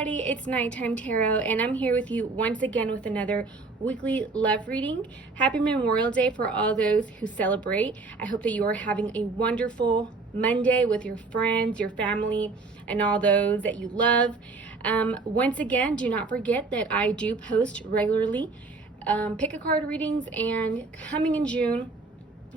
everybody, it's Nighttime Tarot, and I'm here with you once again with another weekly love reading. Happy Memorial Day for all those who celebrate. I hope that you are having a wonderful Monday with your friends, your family, and all those that you love. Once again, do not forget that I do post regularly pick a card readings, and coming in June,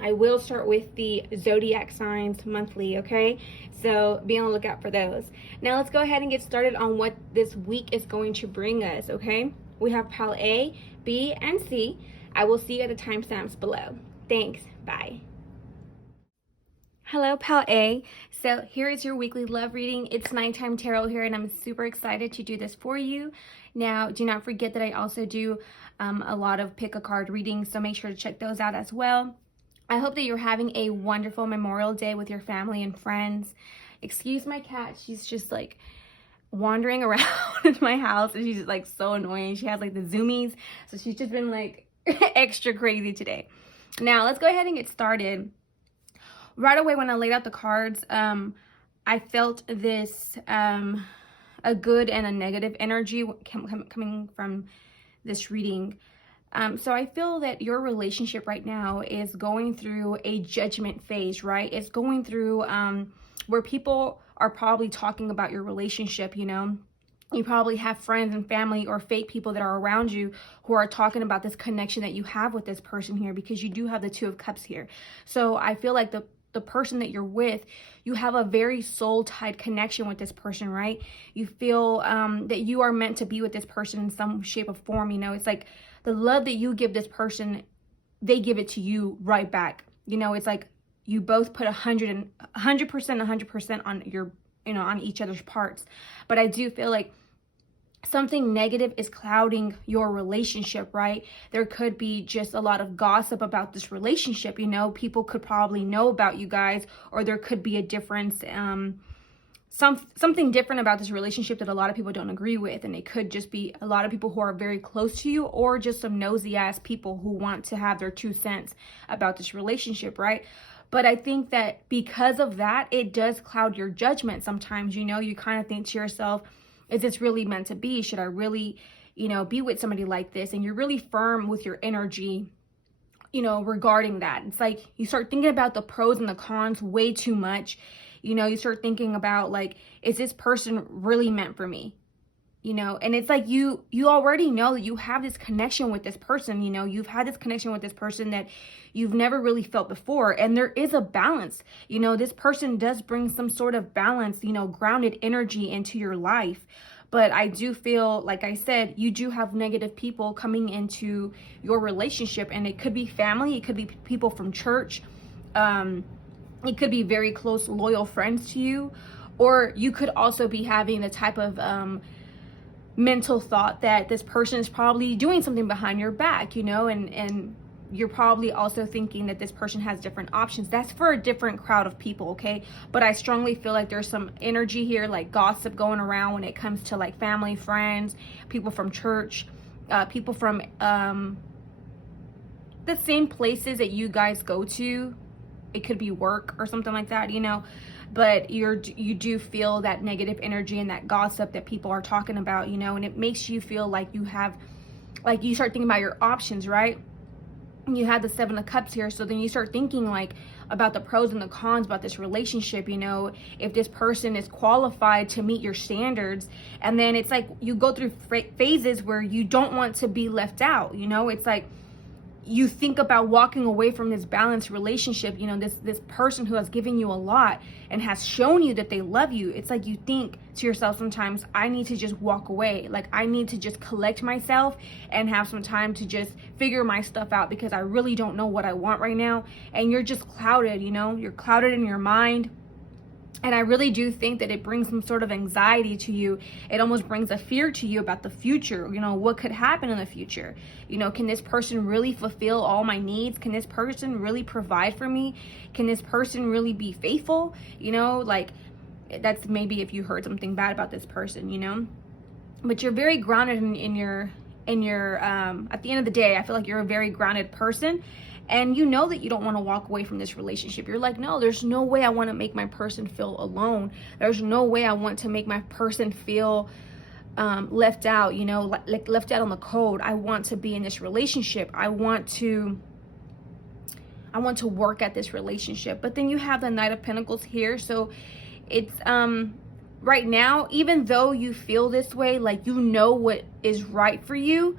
I will start with the zodiac signs monthly, okay? So be on the lookout for those. Now let's go ahead and get started on what this week is going to bring us, okay? We have pile A, B, and C. I will see you at the timestamps below. Thanks. Bye. Hello, pile A. So here is your weekly love reading. It's Nighttime Tarot here, and I'm super excited to do this for you. Now, do not forget that I also do a lot of pick a card readings, so make sure to check those out as well. I hope that you're having a wonderful Memorial Day with your family and friends. Excuse my cat, she's just like wandering around in my house, and she's just like so annoying. She has like the zoomies, so she's just been like extra crazy today. Now let's go ahead and get started. Right away when I laid out the cards, I felt this a good and a negative energy coming from this reading. So I feel that your relationship right now is going through a judgment phase, right? It's going through where people are probably talking about your relationship, you know? You probably have friends and family or fake people that are around you who are talking about this connection that you have with this person here, because you do have the Two of Cups here. So I feel like the person that you're with, you have a very soul-tied connection with this person, right? You feel that you are meant to be with this person in some shape or form, you know? It's like the love that you give this person, they give it to you right back. You know, it's like you both put 100% on your, you know, on each other's parts. But I do feel like something negative is clouding your relationship, right? There could be just a lot of gossip about this relationship, you know? People could probably know about you guys, or there could be a difference, something different about this relationship that a lot of people don't agree with. And it could just be a lot of people who are very close to you, or just some nosy ass people who want to have their 2 cents about this relationship, right? But I think that because of that, it does cloud your judgment sometimes. You know, you kind of think to yourself, is this really meant to be? Should I really, you know, be with somebody like this? And you're really firm with your energy, you know, regarding that. It's like you start thinking about the pros and the cons way too much. You know, you start thinking about like, is this person really meant for me? You know, and it's like you already know that you have this connection with this person. You know, you've had this connection with this person that you've never really felt before. And there is a balance. You know, this person does bring some sort of balance, you know, grounded energy into your life. But I do feel, like I said, you do have negative people coming into your relationship. And it could be family. It could be people from church. It could be very close, loyal friends to you. Or you could also be having the type of mental thought that this person is probably doing something behind your back, you know, and you're probably also thinking that this person has different options. That's for a different crowd of people, okay? But I strongly feel like there's some energy here, like gossip going around when it comes to like family, friends, people from church, people from the same places that you guys go to. It could be work or something like that, you know? But you do feel that negative energy and that gossip that people are talking about, you know, and it makes you feel like you have, like you start thinking about your options, right? You have the Seven of Cups here, so then you start thinking like about the pros and the cons about this relationship, you know, if this person is qualified to meet your standards. And then it's like you go through phases where you don't want to be left out, you know? It's like you think about walking away from this balanced relationship, you know, this person who has given you a lot and has shown you that they love you. It's like you think to yourself sometimes, I need to just walk away. Like I need to just collect myself and have some time to just figure my stuff out, because I really don't know what I want right now. And you're just clouded, you know, you're clouded in your mind. And I really do think that it brings some sort of anxiety to you. It almost brings a fear to you about the future. You know, what could happen in the future? You know, can this person really fulfill all my needs? Can this person really provide for me? Can this person really be faithful? You know, like that's maybe if you heard something bad about this person, you know. But you're very grounded in your at the end of the day, I feel like you're a very grounded person. And you know that you don't want to walk away from this relationship. You're like, no, there's no way I want to make my person feel alone. There's no way I want to make my person feel left out, you know, like left out on the cold. I want to be in this relationship. I want to work at this relationship. But then you have the Knight of Pentacles here. So it's right now, even though you feel this way, like you know what is right for you,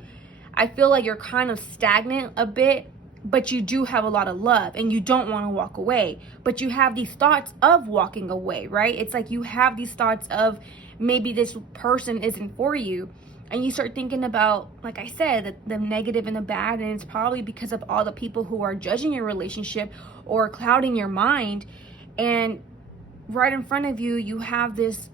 I feel like you're kind of stagnant a bit, but you do have a lot of love and you don't want to walk away. But you have these thoughts of walking away, right? It's like you have these thoughts of maybe this person isn't for you. And you start thinking about, like I said, the negative and the bad, and it's probably because of all the people who are judging your relationship or clouding your mind. And right in front of you, you have this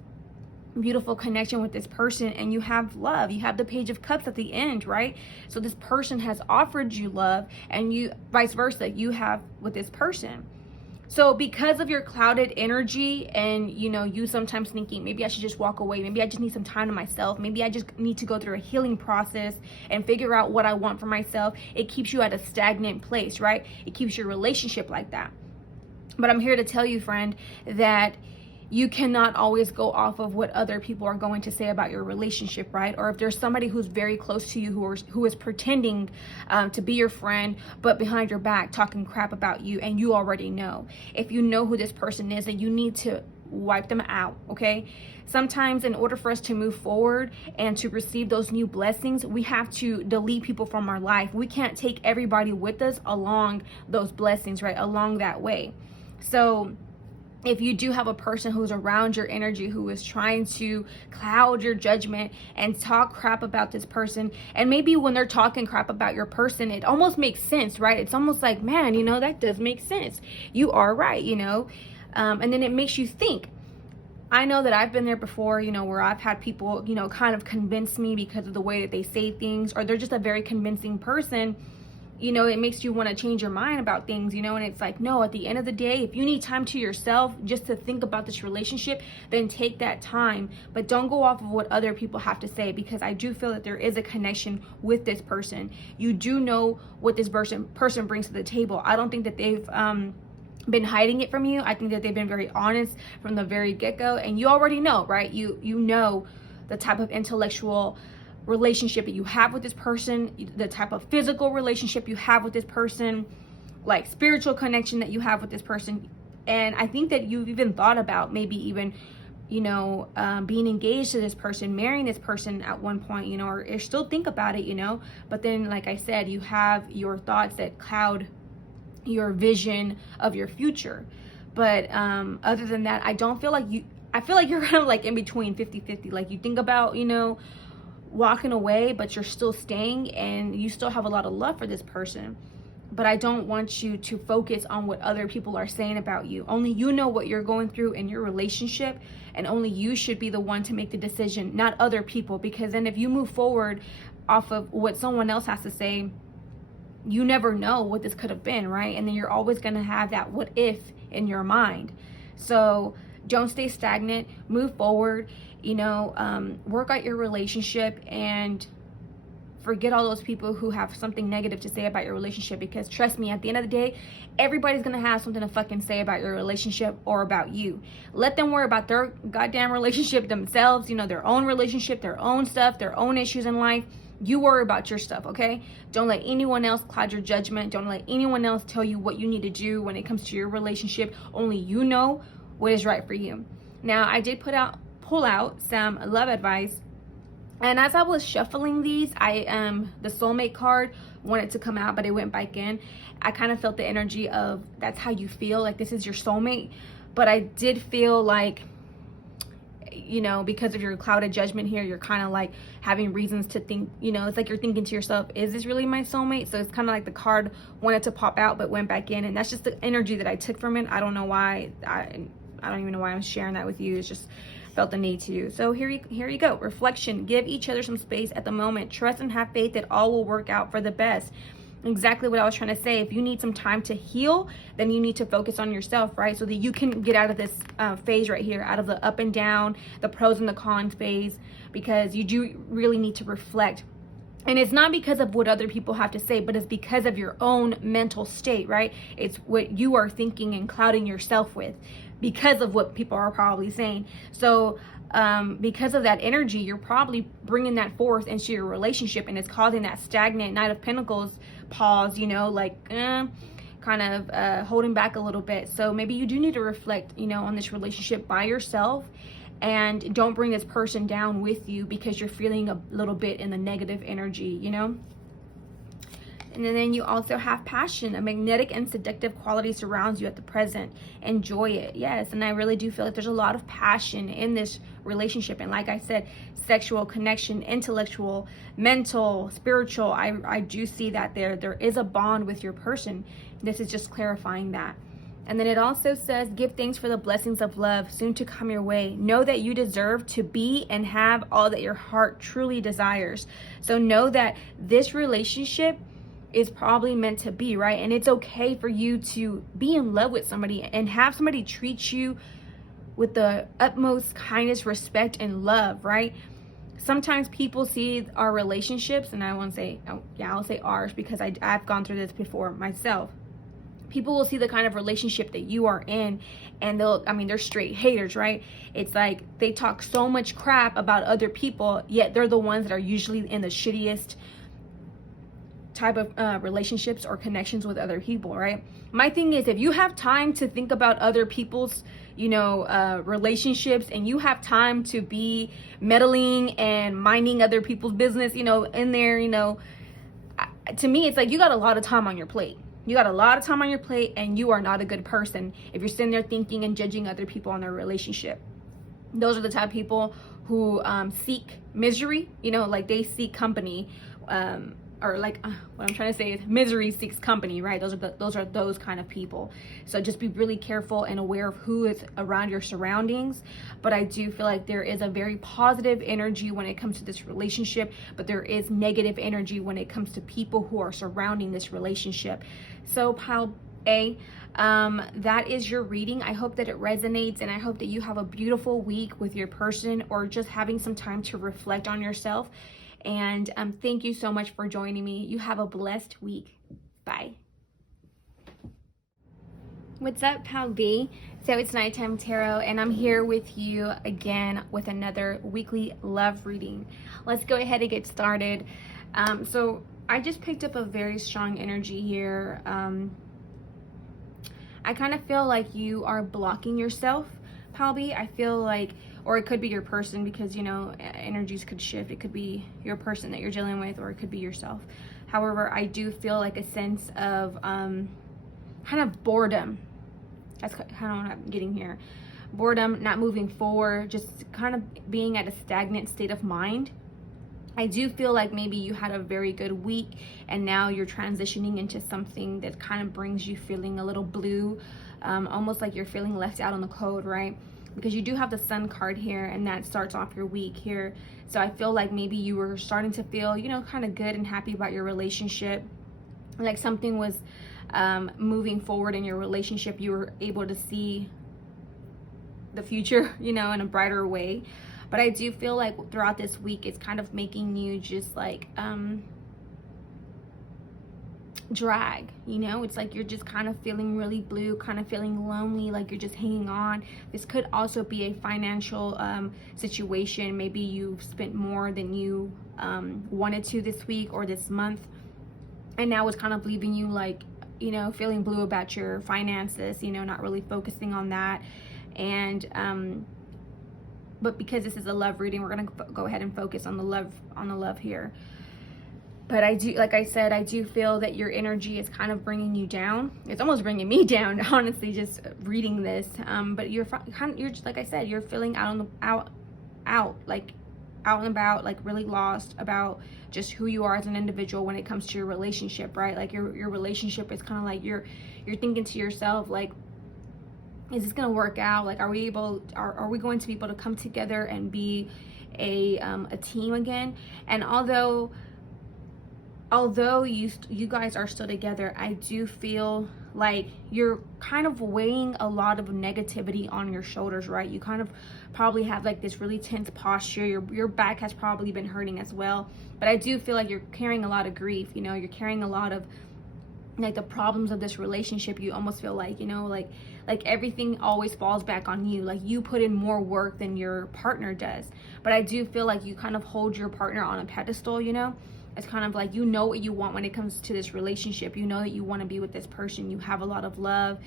beautiful connection with this person, and you have love. You have the Page of Cups at the end, right? So this person has offered you love, and you vice versa, you have with this person. So because of your clouded energy, and you know, you sometimes thinking, maybe I should just walk away, maybe I just need some time to myself, maybe I just need to go through a healing process and figure out what I want for myself, it keeps you at a stagnant place, right? It keeps your relationship like that. But I'm here to tell you, friend, that you cannot always go off of what other people are going to say about your relationship, right? Or if there's somebody who's very close to you who is pretending to be your friend, but behind your back talking crap about you, and you already know. If you know who this person is, then you need to wipe them out, okay? Sometimes in order for us to move forward and to receive those new blessings, we have to delete people from our life. We can't take everybody with us along those blessings, right? Along that way. So if you do have a person who's around your energy, who is trying to cloud your judgment and talk crap about this person, and maybe when they're talking crap about your person, it almost makes sense, right? It's almost like, man, you know, that does make sense. You are right, you know? And then it makes you think. I know that I've been there before, you know, where I've had people, you know, kind of convince me because of the way that they say things, or they're just a very convincing person. You know, it makes you want to change your mind about things, you know, and it's like, no, at the end of the day, if you need time to yourself just to think about this relationship, then take that time. But don't go off of what other people have to say, because I do feel that there is a connection with this person. You do know what this person brings to the table. I don't think that they've been hiding it from you. I think that they've been very honest from the very get-go, and you already know, right? You know the type of intellectual relationship that you have with this person, the type of physical relationship you have with this person, like spiritual connection that you have with this person. And I think that you've even thought about maybe even, you know, being engaged to this person, marrying this person at one point, you know, or still think about it, you know. But then, like I said, you have your thoughts that cloud your vision of your future. But other than that, I feel like you're kind of like in between 50-50. Like you think about, you know, walking away, but you're still staying, and you still have a lot of love for this person. But I don't want you to focus on what other people are saying about you. Only you know what you're going through in your relationship, and only you should be the one to make the decision, not other people. Because then if you move forward off of what someone else has to say, you never know what this could have been, right? And then you're always going to have that what if in your mind. So don't stay stagnant, move forward, you know, work out your relationship, and forget all those people who have something negative to say about your relationship. Because trust me, at the end of the day, everybody's gonna have something to fucking say about your relationship or about you. Let them worry about their goddamn relationship themselves, you know, their own relationship, their own stuff, their own issues in life. You worry about your stuff, okay? Don't let anyone else cloud your judgment. Don't let anyone else tell you what you need to do when it comes to your relationship. Only you know what is right for you. Now, I did pull out some love advice, and as I was shuffling these, the soulmate card wanted to come out, but it went back in. I kind of felt the energy of that's how you feel, like this is your soulmate. But I did feel like, you know, because of your clouded judgment here, you're kind of like having reasons to think, you know, it's like you're thinking to yourself, is this really my soulmate? So it's kind of like the card wanted to pop out but went back in, and that's just the energy that I took from it. I don't know why. I don't even know why I'm sharing that with you. It's just felt the need to. So here you go. Reflection. Give each other some space at the moment. Trust and have faith that all will work out for the best. Exactly what I was trying to say. If you need some time to heal, then you need to focus on yourself, right? So that you can get out of this phase right here, out of the up and down, the pros and the cons phase, because you do really need to reflect. And it's not because of what other people have to say, but it's because of your own mental state, right? It's what you are thinking and clouding yourself with because of what people are probably saying. So because of that energy, you're probably bringing that forth into your relationship, and it's causing that stagnant Knight of Pentacles pause, you know, like kind of holding back a little bit. So maybe you do need to reflect, you know, on this relationship by yourself, and don't bring this person down with you because you're feeling a little bit in the negative energy, you know. And then you also have passion. A magnetic and seductive quality surrounds you at the present. Enjoy it. Yes, and I really do feel like there's a lot of passion in this relationship. And like I said, sexual connection, intellectual, mental, spiritual. I do see that there is a bond with your person. This is just clarifying that. And then it also says, give thanks for the blessings of love soon to come your way. Know that you deserve to be and have all that your heart truly desires. So know that this relationship is probably meant to be, right? And it's okay for you to be in love with somebody and have somebody treat you with the utmost kindness, respect, and love, right? Sometimes people see our relationships, and I won't say, I'll say ours, because I've gone through this before myself. People will see the kind of relationship that you are in, and they're straight haters, right? It's like they talk so much crap about other people, yet they're the ones that are usually in the shittiest type of relationships or connections with other people, right? My thing is, if you have time to think about other people's, you know, relationships, and you have time to be meddling and minding other people's business, you know, in there, you know, to me, it's like you got a lot of time on your plate. You got a lot of time on your plate, and you are not a good person if you're sitting there thinking and judging other people on their relationship. Those are the type of people who seek misery, you know, like they seek company, or like what I'm trying to say is misery seeks company, right? Those are those kind of people. So just be really careful and aware of who is around your surroundings. But I do feel like there is a very positive energy when it comes to this relationship, but there is negative energy when it comes to people who are surrounding this relationship. So pile A, that is your reading. I hope that it resonates, and I hope that you have a beautiful week with your person, or just having some time to reflect on yourself. And thank you so much for joining me. You have a blessed week. Bye. What's up, Pal B? So it's Nighttime Tarot, and I'm here with you again with another weekly love reading. Let's go ahead and get started. So I just picked up a very strong energy here. I kind of feel like you are blocking yourself, Pal B. I feel like, or it could be your person, because, you know, energies could shift. It could be your person that you're dealing with, or it could be yourself. However, I do feel like a sense of kind of boredom. That's kind of what I'm getting here. Boredom, not moving forward, just kind of being at a stagnant state of mind. I do feel like maybe you had a very good week, and now you're transitioning into something that kind of brings you feeling a little blue, almost like you're feeling left out on the cold, right? Because you do have the Sun card here, and that starts off your week here. So I feel like maybe you were starting to feel, you know, kind of good and happy about your relationship. Like something was moving forward in your relationship. You were able to see the future, you know, in a brighter way. But I do feel like throughout this week, it's kind of making you just like drag, you know. It's like you're just kind of feeling really blue, kind of feeling lonely, like you're just hanging on. This could also be a financial situation. Maybe you've spent more than you wanted to this week or this month, and now it's kind of leaving you like, you know, feeling blue about your finances, you know, not really focusing on that. And but because this is a love reading, we're gonna go ahead and focus on the love here. But I do, like I said, I do feel that your energy is kind of bringing you down. It's almost bringing me down, honestly, just reading this. But you're just, like I said, you're feeling out and about, like really lost about just who you are as an individual when it comes to your relationship, right? Like your relationship is kind of like you're thinking to yourself, like, is this gonna work out? Like, are we going to be able to come together and be a team again? And although you guys are still together, I do feel like you're kind of weighing a lot of negativity on your shoulders, right? You kind of probably have like this really tense posture. Your back has probably been hurting as well. But I do feel like you're carrying a lot of grief, you know, you're carrying a lot of like the problems of this relationship. You almost feel like, you know, like like everything always falls back on you. Like you put in more work than your partner does. But I do feel like you kind of hold your partner on a pedestal, you know? It's kind of like, you know what you want when it comes to this relationship. You know that you want to be with this person. You have a lot of love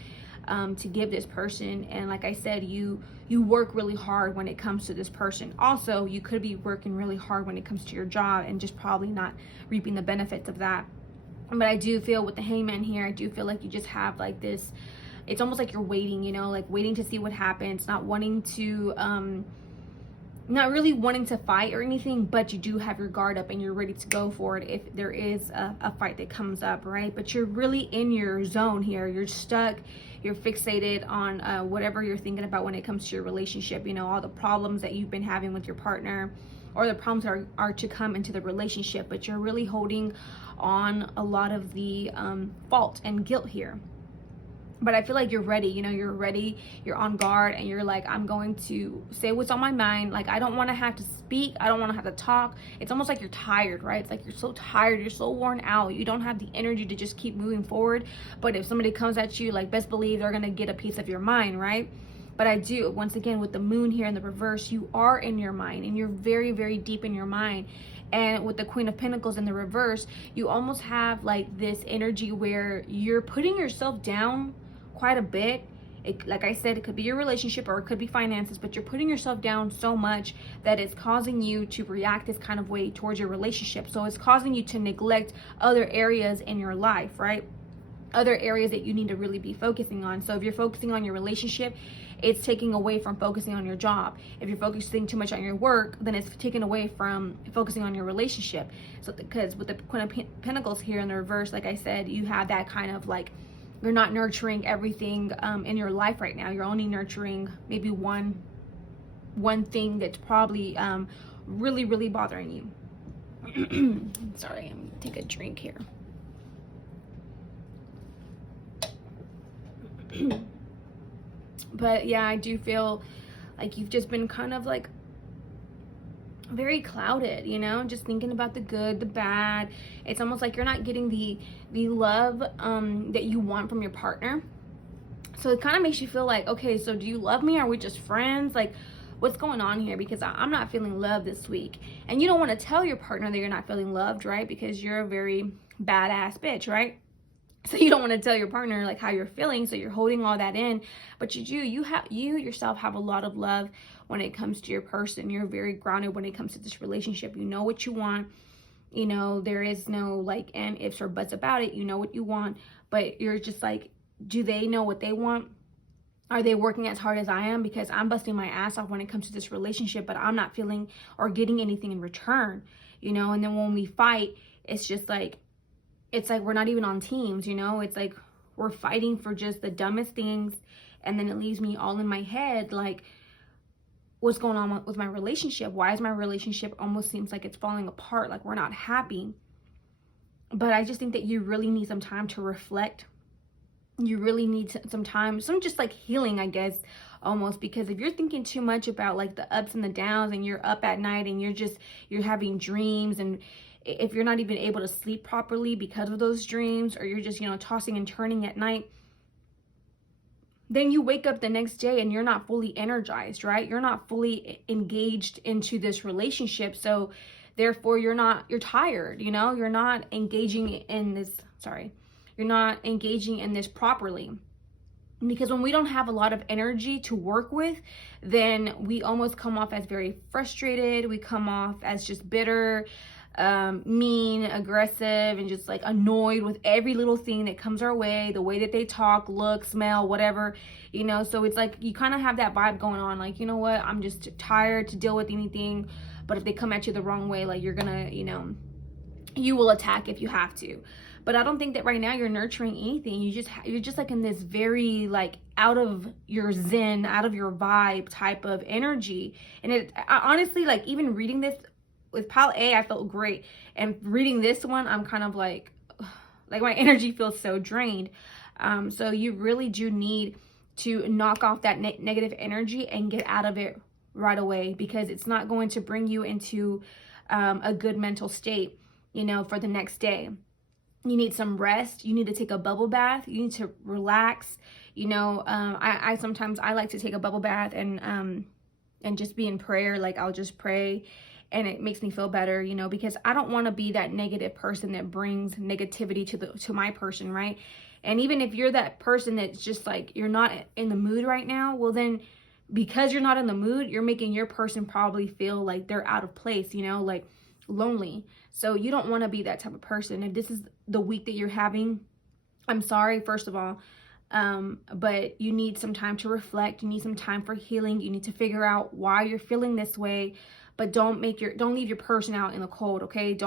to give this person. And like I said, you work really hard when it comes to this person. Also, you could be working really hard when it comes to your job and just probably not reaping the benefits of that. But I do feel with the Hangman here, I do feel like you just have like this, it's almost like you're waiting, you know, like waiting to see what happens, not wanting to not really wanting to fight or anything, but you do have your guard up and you're ready to go for it if there is a fight that comes up, right? But you're really in your zone here. You're stuck. You're fixated on whatever you're thinking about when it comes to your relationship, you know, all the problems that you've been having with your partner, or the problems that are to come into the relationship. But you're really holding on a lot of the fault and guilt here. But I feel like you're ready, you know, you're ready, you're on guard, and you're like, I'm going to say what's on my mind. Like, I don't want to have to speak. I don't want to have to talk. It's almost like you're tired, right? It's like you're so tired. You're so worn out. You don't have the energy to just keep moving forward. But if somebody comes at you, like, best believe they're going to get a piece of your mind, right? But I do, once again, with the moon here in the reverse, you are in your mind, and you're very, very deep in your mind. And with the Queen of Pentacles in the reverse, you almost have like this energy where you're putting yourself down quite a bit. Like I said, it could be your relationship or it could be finances, but you're putting yourself down so much that it's causing you to react this kind of way towards your relationship. So it's causing you to neglect other areas in your life, right? Other areas that you need to really be focusing on. So if you're focusing on your relationship, it's taking away from focusing on your job. If you're focusing too much on your work, then it's taken away from focusing on your relationship. So because with the Queen of Pentacles here in the reverse, like I said, you have that kind of like, you're not nurturing everything in your life right now. You're only nurturing maybe one thing that's probably really, really bothering you. Sorry, I'm gonna take a drink here. But yeah, I do feel like you've just been kind of like very clouded, you know, just thinking about the good, the bad. It's almost like you're not getting the love that you want from your partner. So it kind of makes you feel like, okay, so do you love me? Are we just friends? Like, what's going on here? Because I'm not feeling love this week. And you don't want to tell your partner that you're not feeling loved, right? Because you're a very badass bitch, right? So you don't want to tell your partner like how you're feeling, so you're holding all that in. But you yourself have a lot of love when it comes to your person. You're very grounded when it comes to this relationship. You know what you want. You know, there is no like and ifs or buts about it. You know what you want, but you're just like, do they know what they want? Are they working as hard as I am? Because I'm busting my ass off when it comes to this relationship, but I'm not feeling or getting anything in return, you know? And then when we fight, it's just like, it's like we're not even on teams, you know? It's like we're fighting for just the dumbest things. And then it leaves me all in my head, like, what's going on with my relationship? Why is my relationship almost seems like it's falling apart? Like we're not happy. But I just think that you really need some time to reflect. You really need some time, some just like healing, I guess, almost. Because if you're thinking too much about like the ups and the downs, and you're up at night and you're having dreams, and if you're not even able to sleep properly because of those dreams, or you're just, you know, tossing and turning at night, then you wake up the next day and you're not fully energized, right? You're not fully engaged into this relationship. So therefore you're tired, you know, you're not engaging in this, you're not engaging in this properly. Because when we don't have a lot of energy to work with, then we almost come off as very frustrated. We come off as just bitter, mean, aggressive, and just like annoyed with every little thing that comes our way, the way that they talk, look, smell, whatever, you know. So it's like you kind of have that vibe going on, like, you know what, I'm just tired to deal with anything. But if they come at you the wrong way, like, you're gonna, you know, you will attack if you have to. But I don't think that right now you're nurturing anything. You're just like in this very like out of your zen, out of your vibe type of energy. And I honestly, like, even reading this with pile A, I felt great. And reading this one, I'm kind of like my energy feels so drained. So you really do need to knock off that negative energy and get out of it right away, because it's not going to bring you into a good mental state, you know, for the next day. You need some rest. You need to take a bubble bath. You need to relax. You know, I sometimes I like to take a bubble bath and just be in prayer. Like, I'll just pray and it makes me feel better, you know, because I don't want to be that negative person that brings negativity to my person, right? And even if you're that person that's just like, you're not in the mood right now, well then, because you're not in the mood, you're making your person probably feel like they're out of place, you know, like lonely. So you don't want to be that type of person. If this is the week that you're having, I'm sorry, first of all, but you need some time to reflect. You need some time for healing. You need to figure out why you're feeling this way, but don't leave your person out in the cold. Okay.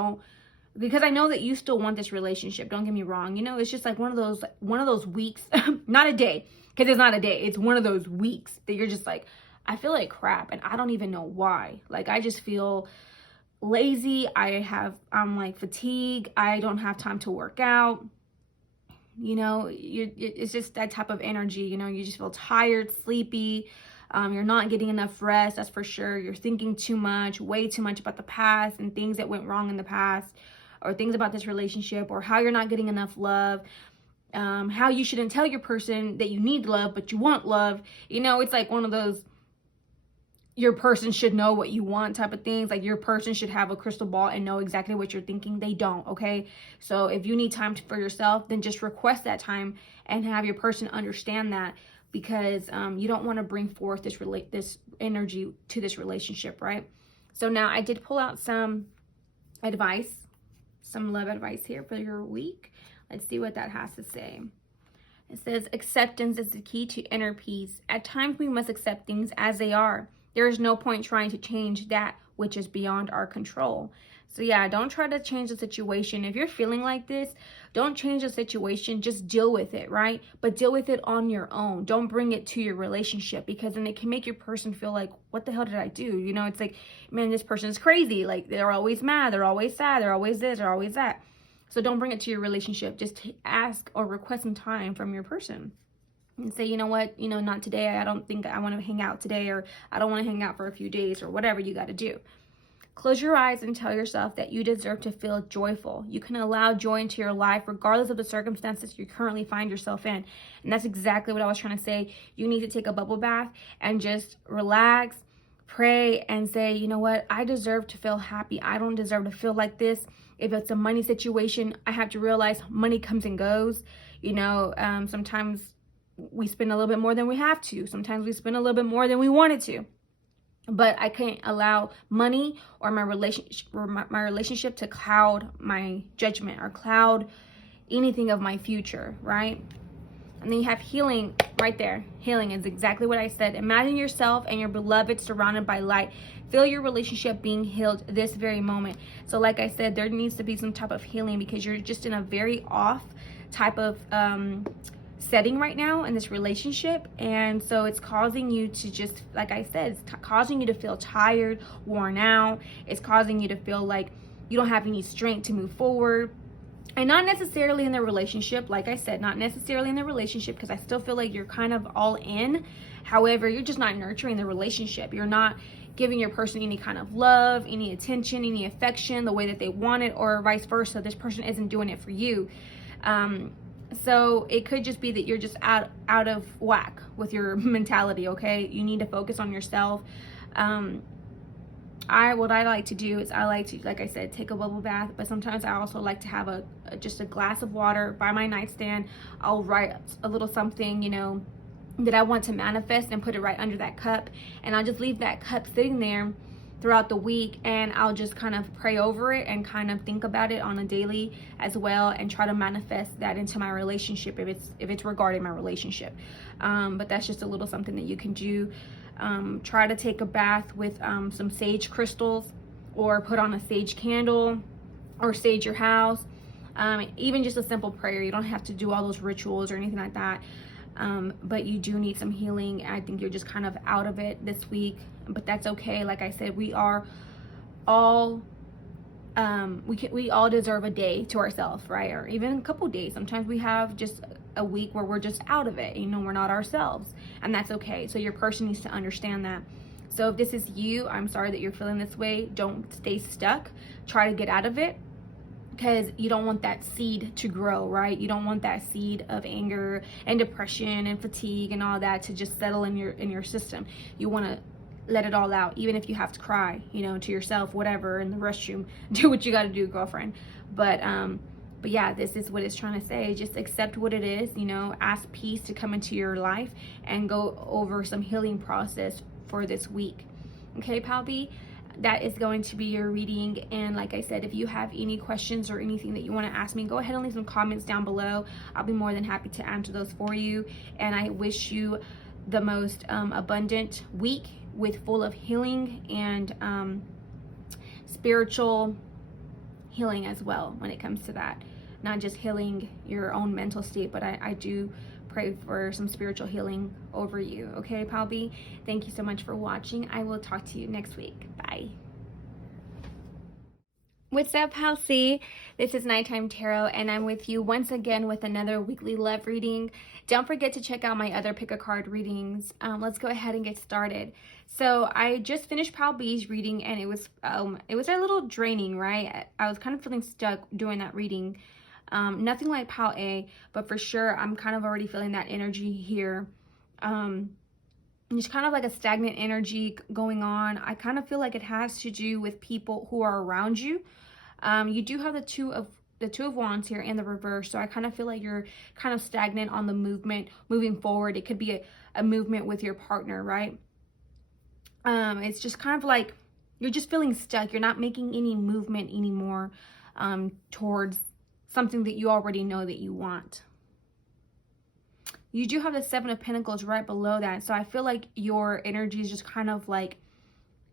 Because I know that you still want this relationship. Don't get me wrong. You know, it's just like one of those weeks, not a day, because it's not a day. It's one of those weeks that you're just like, I feel like crap and I don't even know why. Like, I just feel lazy. I'm like fatigued. I don't have time to work out. You know, it's just that type of energy. You know, you just feel tired, sleepy. You're not getting enough rest, that's for sure. You're thinking too much, way too much about the past and things that went wrong in the past, or things about this relationship, or how you're not getting enough love, how you shouldn't tell your person that you need love, but you want love. You know, it's like one of those, your person should know what you want type of things. Like, your person should have a crystal ball and know exactly what you're thinking. They don't, okay? So if you need time for yourself, then just request that time and have your person understand that, because you don't want to bring forth this energy to this relationship, right? So now I did pull out some advice, some love advice here for your week. Let's see what that has to say. It says, acceptance is the key to inner peace. At times we must accept things as they are. There is no point trying to change that which is beyond our control. So yeah, don't try to change the situation. If you're feeling like this, don't change the situation. Just deal with it, right? But deal with it on your own. Don't bring it to your relationship, because then it can make your person feel like, what the hell did I do? You know, it's like, man, this person is crazy. Like, they're always mad. They're always sad. They're always this. They're always that. So don't bring it to your relationship. Just ask or request some time from your person. And say, you know what, you know, not today. I don't think I want to hang out today, or I don't want to hang out for a few days, or whatever you got to do. Close your eyes and tell yourself that you deserve to feel joyful. You can allow joy into your life regardless of the circumstances you currently find yourself in. And that's exactly what I was trying to say. You need to take a bubble bath and just relax, pray, and say, you know what, I deserve to feel happy. I don't deserve to feel like this. If it's a money situation, I have to realize money comes and goes. You know, sometimes we spend a little bit more than we have to. Sometimes we spend a little bit more than we wanted to. But I can't allow money or my relationship to cloud my judgment or cloud anything of my future, right? And then you have healing right there. Healing is exactly what I said. Imagine yourself and your beloved surrounded by light. Feel your relationship being healed this very moment. So like I said, there needs to be some type of healing, because you're just in a very off type of setting right now in this relationship. And so it's causing you to just, like I said, it's causing you to feel tired, worn out. It's causing you to feel like you don't have any strength to move forward. And not necessarily in the relationship, like I said, not necessarily in the relationship, because I still feel like you're kind of all in. However, you're just not nurturing the relationship. You're not giving your person any kind of love, any attention, any affection the way that they want it, or vice versa. This person isn't doing it for you. So it could just be that you're just out of whack with your mentality, okay? You need to focus on yourself. What I like to do is I like to, like I said, take a bubble bath, but sometimes I also like to have just a glass of water by my nightstand. I'll write a little something, you know, that I want to manifest, and put it right under that cup. And I'll just leave that cup sitting there throughout the week, and I'll just kind of pray over it and kind of think about it on a daily as well, and try to manifest that into my relationship if it's regarding my relationship. But that's just a little something that you can do. Try to take a bath with some sage crystals, or put on a sage candle, or sage your house. Even just a simple prayer. You don't have to do all those rituals or anything like that. But you do need some healing. I think you're just kind of out of it this week, but that's okay. Like I said, we are all we all deserve a day to ourselves, right? Or even a couple days. Sometimes we have just a week where we're just out of it, you know, we're not ourselves, and that's okay. So your person needs to understand that. So if this is you, I'm sorry that you're feeling this way. Don't stay stuck. Try to get out of it. because you don't want that seed to grow, right? You don't want that seed of anger and depression and fatigue and all that to just settle in your system. You want to let it all out, even if you have to cry, you know, to yourself, whatever, in the restroom. Do what you got to do, girlfriend. But yeah, this is what it's trying to say. Just accept what it is, you know, ask peace to come into your life and go over some healing process for this week. Okay, Pal B? That is going to be your reading. And like I said, if you have any questions or anything that you want to ask me, go ahead and leave some comments down below. I'll be more than happy to answer those for you. And I wish you the most abundant week with full of healing and spiritual healing as well when it comes to that. Not just healing your own mental state, but I do pray for some spiritual healing over you. Okay, Pal B? Thank you so much for watching. I will talk to you next week. Bye. What's up, Pal C? This is Nighttime Tarot, and I'm with you once again with another weekly love reading. Don't forget to check out my other pick a card readings. Let's go ahead and get started. So I just finished Pal B's reading, and it was a little draining, right? I was kind of feeling stuck doing that reading. Nothing like Pal A, but for sure I'm kind of already feeling that energy here. There's kind of like a stagnant energy going on. I kind of feel like it has to do with people who are around you. You do have the two of Wands here in the reverse, so I kind of feel like you're kind of stagnant on the movement moving forward. It could be a movement with your partner, right? It's just kind of like you're just feeling stuck. You're not making any movement anymore towards something that you already know that you want. You do have the Seven of Pentacles right below that, so I feel like your energy is just kind of like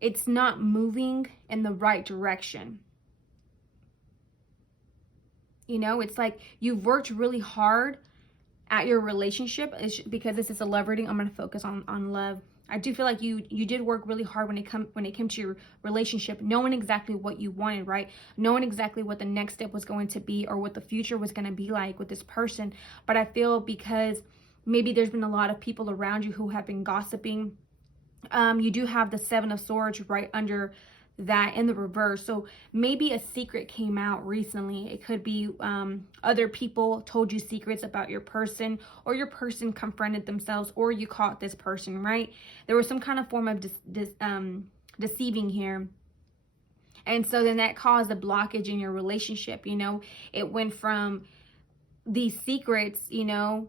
it's not moving in the right direction. You know, it's like you've worked really hard at your relationship. Because this is a love reading, I'm going to focus on love. I do feel like you did work really hard when it came to your relationship, knowing exactly what you wanted, right? Knowing exactly what the next step was going to be or what the future was going to be like with this person. But I feel because maybe there's been a lot of people around you who have been gossiping. You do have the Seven of Swords right under that in the reverse, so maybe a secret came out recently. It could be other people told you secrets about your person, or your person confronted themselves, or you caught this person, right? There was some kind of form of deceiving here, and so then that caused a blockage in your relationship. You know, it went from these secrets, you know,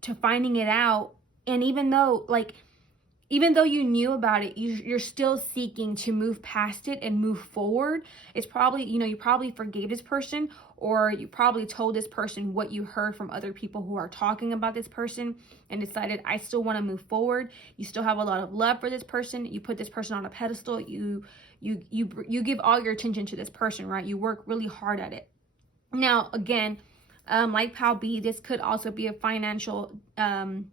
to finding it out. And even though you knew about it, you're still seeking to move past it and move forward. It's probably, you know, you probably forgave this person, or you probably told this person what you heard from other people who are talking about this person and decided, I still want to move forward. You still have a lot of love for this person. You put this person on a pedestal. You give all your attention to this person, right? You work really hard at it. Now, again, like Pal B, this could also be a financial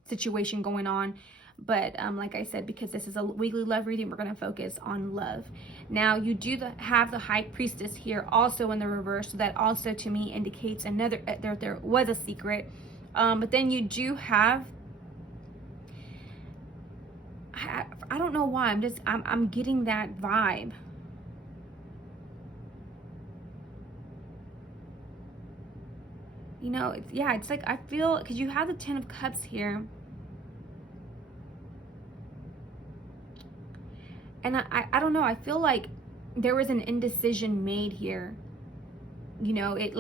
situation going on. But like I said, because this is a weekly love reading, we're going to focus on love. Now, you do have the High Priestess here also in the reverse. So that also to me indicates another, there was a secret. But then you do have, I don't know why, I'm getting that vibe. You know, it's like I feel, because you have the Ten of Cups here. And I don't know, I feel like there was an indecision made here. You know, it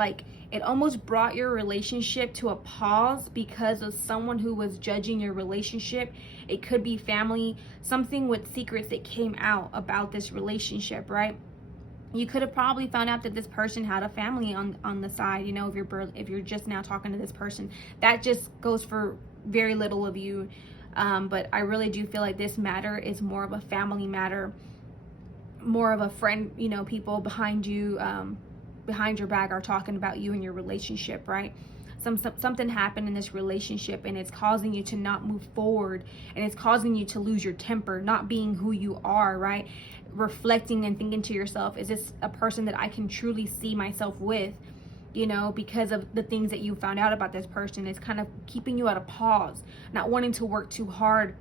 almost brought your relationship to a pause because of someone who was judging your relationship. It could be family, something with secrets that came out about this relationship, right? You could have probably found out that this person had a family on the side, you know, if you're just now talking to this person. That just goes for very little of you. But I really do feel like this matter is more of a family matter, more of a friend, you know, people behind you, behind your back are talking about you and your relationship, right? Something happened in this relationship, and it's causing you to not move forward, and it's causing you to lose your temper, not being who you are, right? Reflecting and thinking to yourself, is this a person that I can truly see myself with? You know, because of the things that you found out about this person. It's kind of keeping you at a pause, not wanting to work too hard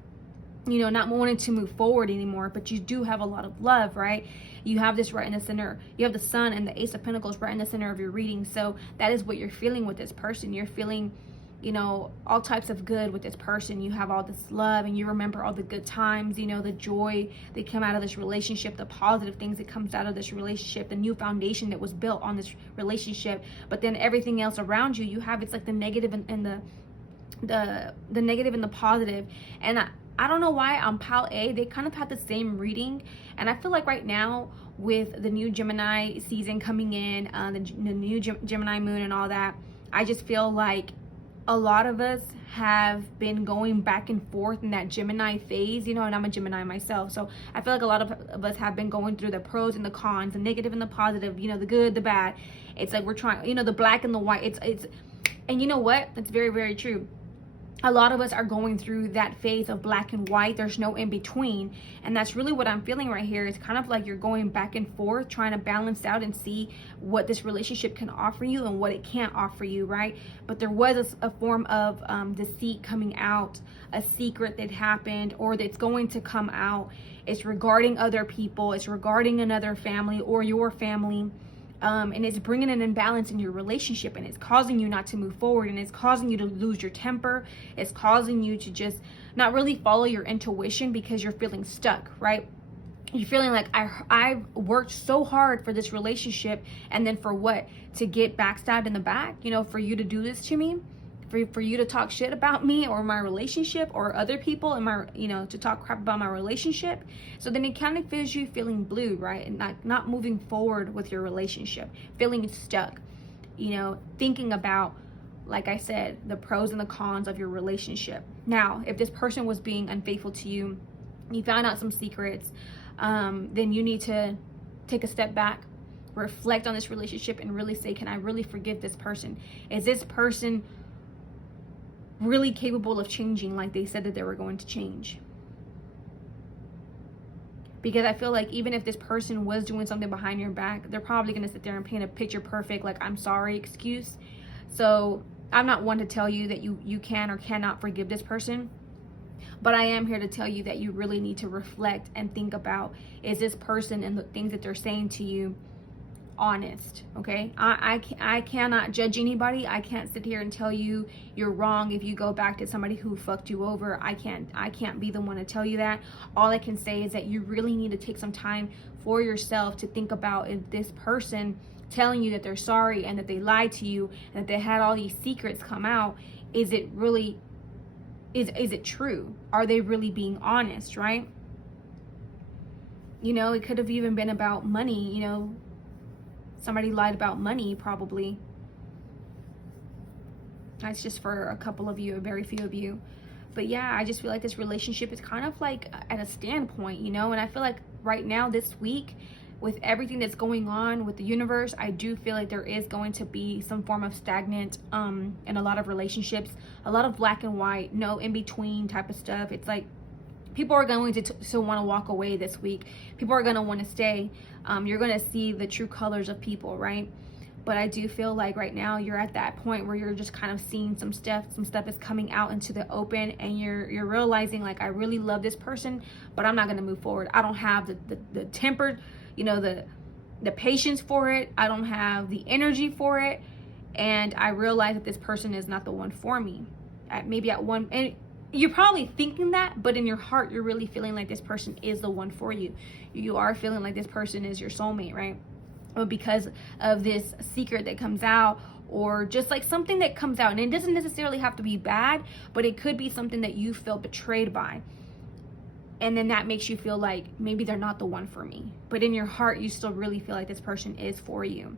you know, not wanting to move forward anymore, but you do have a lot of love, right? You have this right in the center. You have the Sun and the Ace of Pentacles right in the center of your reading. So that is what you're feeling with this person. You're feeling, you know, all types of good with this person. You have all this love, and you remember all the good times, you know, the joy that came out of this relationship, the positive things that comes out of this relationship, the new foundation that was built on this relationship. But then everything else around you, you have, it's like the negative and the negative and the positive. And I don't know why on Pile A, they kind of had the same reading. And I feel like right now with the new Gemini season coming in, the new Gemini moon and all that, I just feel like a lot of us have been going back and forth in that Gemini phase, you know, and I'm a Gemini myself. So I feel like a lot of us have been going through the pros and the cons, the negative and the positive, you know, the good, the bad. It's like we're trying, you know, the black and the white. And you know what? It's very, very true. A lot of us are going through that phase of black and white. There's no in between. And that's really what I'm feeling right here. It's kind of like you're going back and forth, trying to balance out and see what this relationship can offer you and what it can't offer you, right? But there was a form of deceit coming out, a secret that happened or that's going to come out. It's regarding other people. It's regarding another family or your family. And it's bringing an imbalance in your relationship, and it's causing you not to move forward, and it's causing you to lose your temper. It's causing you to just not really follow your intuition because you're feeling stuck, right? You're feeling like I've worked so hard for this relationship, and then for what? To get backstabbed in the back, you know, for you to do this to me, for you to talk shit about me or my relationship or other people and my, you know, to talk crap about my relationship. So then it kind of feels you feeling blue, right? And not moving forward with your relationship, feeling stuck, you know, thinking about, like I said, the pros and the cons of your relationship. Now, if this person was being unfaithful to you, you found out some secrets, then you need to take a step back, reflect on this relationship, and really say, can I really forgive this person? Is this person really capable of changing like they said that they were going to change? Because I feel like even if this person was doing something behind your back, they're probably going to sit there and paint a picture perfect, like, I'm sorry excuse. So I'm not one to tell you that you can or cannot forgive this person, but I am here to tell you that you really need to reflect and think about, is this person and the things that they're saying to you honest? Okay, I cannot judge anybody. I can't sit here and tell you you're wrong if you go back to somebody who fucked you over. I can't be the one to tell you that. All I can say is that you really need to take some time for yourself to think about, if this person telling you that they're sorry and that they lied to you and that they had all these secrets come out, is it really, is it true? Are they really being honest, right? You know, it could have even been about money, you know. Somebody lied about money, probably. That's just for a couple of you, a very few of you. But yeah, I just feel like this relationship is kind of like at a standpoint, you know. And I feel like right now, this week, with everything that's going on with the universe, I do feel like there is going to be some form of stagnant in a lot of relationships, a lot of black and white, no in between type of stuff. It's like people are going to want to walk away this week. People are going to want to stay. You're going to see the true colors of people, right? But I do feel like right now you're at that point where you're just kind of seeing some stuff is coming out into the open, and you're realizing, like, I really love this person, but I'm not going to move forward. I don't have the temper, you know, the patience for it. I don't have the energy for it. And I realize that this person is not the one for me. And you're probably thinking that, but in your heart, you're really feeling like this person is the one for you. You are feeling like this person is your soulmate, right? But because of this secret that comes out, or just like something that comes out, and it doesn't necessarily have to be bad, but it could be something that you feel betrayed by. And then that makes you feel like maybe they're not the one for me. But in your heart, you still really feel like this person is for you.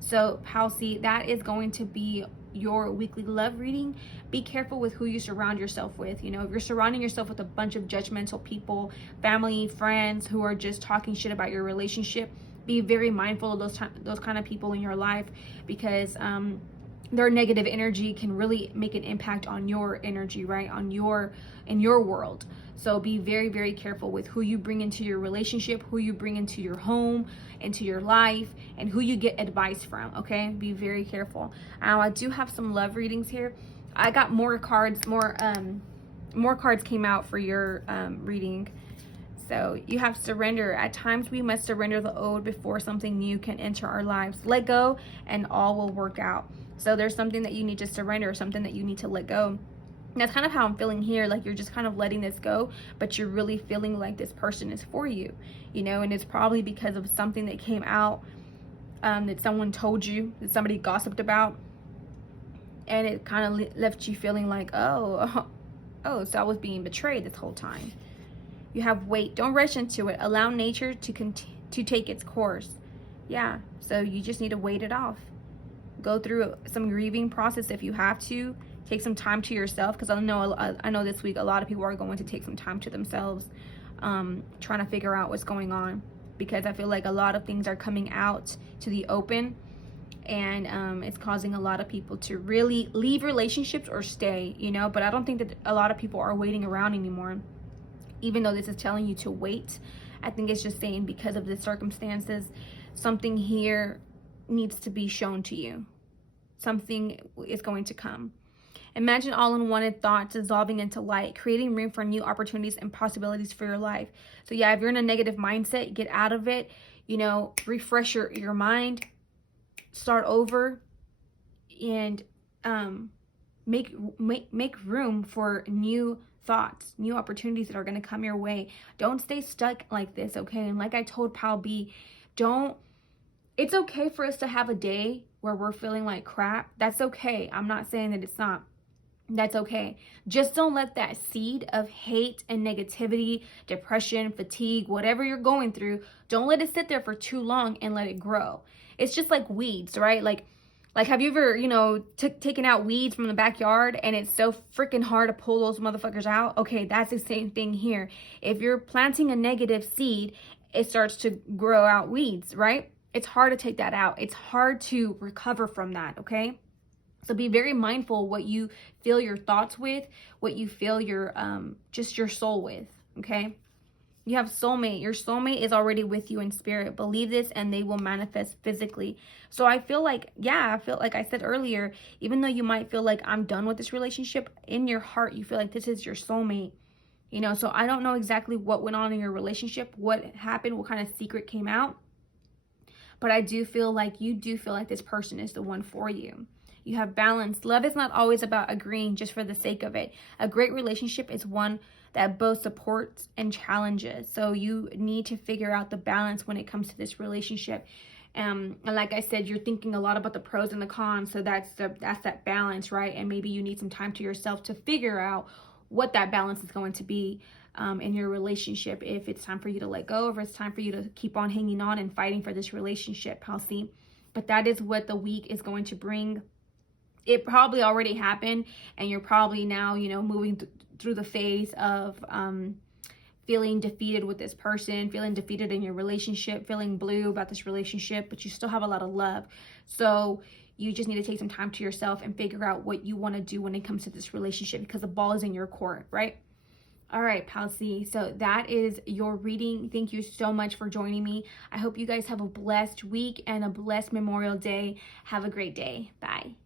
So, Palsy, that is going to be your weekly love reading. Be careful with who you surround yourself with. You know, if you're surrounding yourself with a bunch of judgmental people, family, friends who are just talking shit about your relationship, be very mindful of those kind of people in your life, because their negative energy can really make an impact on your energy, right? In your world. So be very, very careful with who you bring into your relationship, who you bring into your home, into your life, and who you get advice from, okay? Be very careful. Now, I do have some love readings here. I got more cards, more more cards came out for your reading. So you have surrender. At times we must surrender the old before something new can enter our lives. Let go and all will work out. So there's something that you need to surrender, something that you need to let go. And that's kind of how I'm feeling here. Like you're just kind of letting this go, but you're really feeling like this person is for you, you know, and it's probably because of something that came out that someone told you, that somebody gossiped about. And it kind of left you feeling like, oh, so I was being betrayed this whole time. You have wait. Don't rush into it. Allow nature to take its course. Yeah, so you just need to wait it off. Go through some grieving process if you have to. Take some time to yourself, because I know this week a lot of people are going to take some time to themselves, trying to figure out what's going on, because I feel like a lot of things are coming out to the open, and it's causing a lot of people to really leave relationships or stay, you know. But I don't think that a lot of people are waiting around anymore, even though this is telling you to wait. I think it's just saying because of the circumstances, something here needs to be shown to you. Something is going to come. Imagine all unwanted thoughts dissolving into light, creating room for new opportunities and possibilities for your life. So yeah, if you're in a negative mindset, get out of it, you know, refresh your mind, start over, and make room for new thoughts, new opportunities that are going to come your way. Don't stay stuck like this, okay? And like I told Pal B, it's okay for us to have a day where we're feeling like crap. That's okay. I'm not saying that it's not. That's okay. Just don't let that seed of hate and negativity, depression, fatigue, whatever you're going through, don't let it sit there for too long and let it grow. It's just like weeds, right? Like have you ever, you know, taken out weeds from the backyard and it's so freaking hard to pull those motherfuckers out? Okay, that's the same thing here. If you're planting a negative seed, it starts to grow out weeds, right? It's hard to take that out. It's hard to recover from that, okay? So be very mindful what you fill your thoughts with, what you fill your just your soul with, okay? You have soulmate. Your soulmate is already with you in spirit. Believe this and they will manifest physically. So I feel like, yeah, I said earlier, even though you might feel like I'm done with this relationship, in your heart you feel like this is your soulmate. You know, so I don't know exactly what went on in your relationship, what happened, what kind of secret came out. But I do feel like you do feel like this person is the one for you. You have balance. Love is not always about agreeing just for the sake of it. A great relationship is one that both supports and challenges. So you need to figure out the balance when it comes to this relationship. And like I said, you're thinking a lot about the pros and the cons. So that's that balance, right? And maybe you need some time to yourself to figure out what that balance is going to be in your relationship. If it's time for you to let go, or if it's time for you to keep on hanging on and fighting for this relationship, Halsey. But that is what the week is going to bring. It probably already happened, and you're probably now, you know, moving through the phase of feeling defeated with this person, feeling defeated in your relationship, feeling blue about this relationship, but you still have a lot of love. So you just need to take some time to yourself and figure out what you want to do when it comes to this relationship, because the ball is in your court, right? All right, Pal C. So that is your reading. Thank you so much for joining me. I hope you guys have a blessed week and a blessed Memorial Day. Have a great day. Bye.